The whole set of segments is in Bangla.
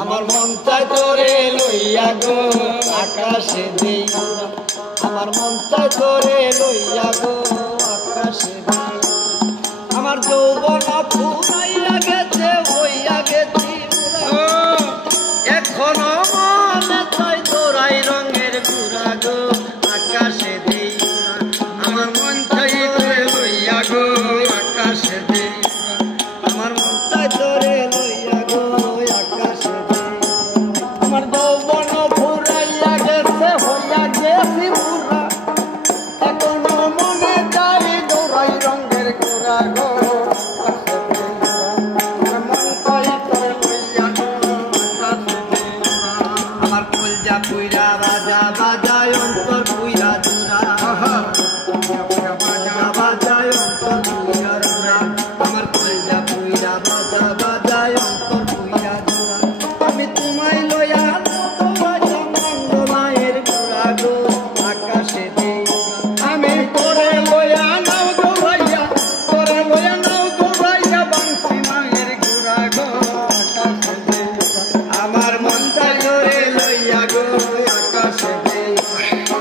আমার মন চাই তোরে লইয়া গো আকাশে দেই আমার মন চাই তোরে লইয়া গো আকাশে দেই আমার যৌবন ফুরাইয়া গেছে হইয়া গেছি এখনো মনে চাই তোরাই রঙের গুড়া গো আকাশে দেই আমার মন চাই তোরে লইয়া গো আকাশে দেই আমার মন চাই তোরে লইয়া গো আকাশে দেই আমার যৌবন ফুরাইয়া গেছে হইয়া গেছি পুরা এখনো মনে চাই তোরাই রঙের গুড়া গো পুইরা বাজা বাজায় অন্তর পুইরা জোড়া বাজা বাজায় অন্তর পুইরা জোড়া আমার কলজা পুইরা বাজা বাজায় অন্তর পুইরা জোড়া আমি তোমায় লইয়া মায়ের গোড়া গো আকাশে দেই আমি তোরে লইয়া নাও গো ভাইয়া তোরে লইয়া নাও গো ভাইয়া বাংসি মায়ের গোড়া গো আকাশে দেই আমার মন চাই তোরে লইয়া গো আকাশে দেই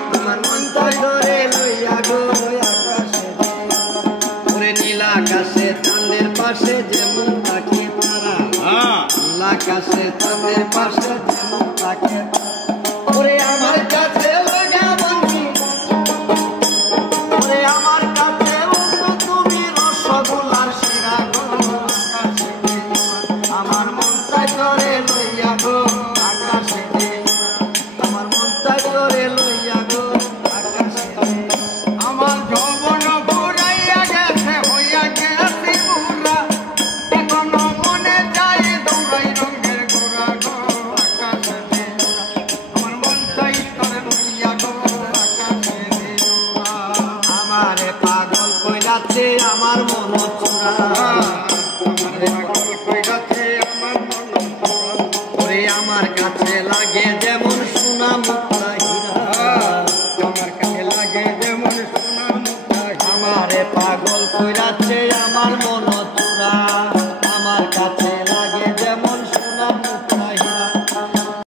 আমার মন চাই তোরে লইয়া গো আকাশে দেই ওরে নীল আকাশে চাঁদের পাশে যেমন থাকে তারা নীল আকাশে চাঁদের পাশে যেমন থাকে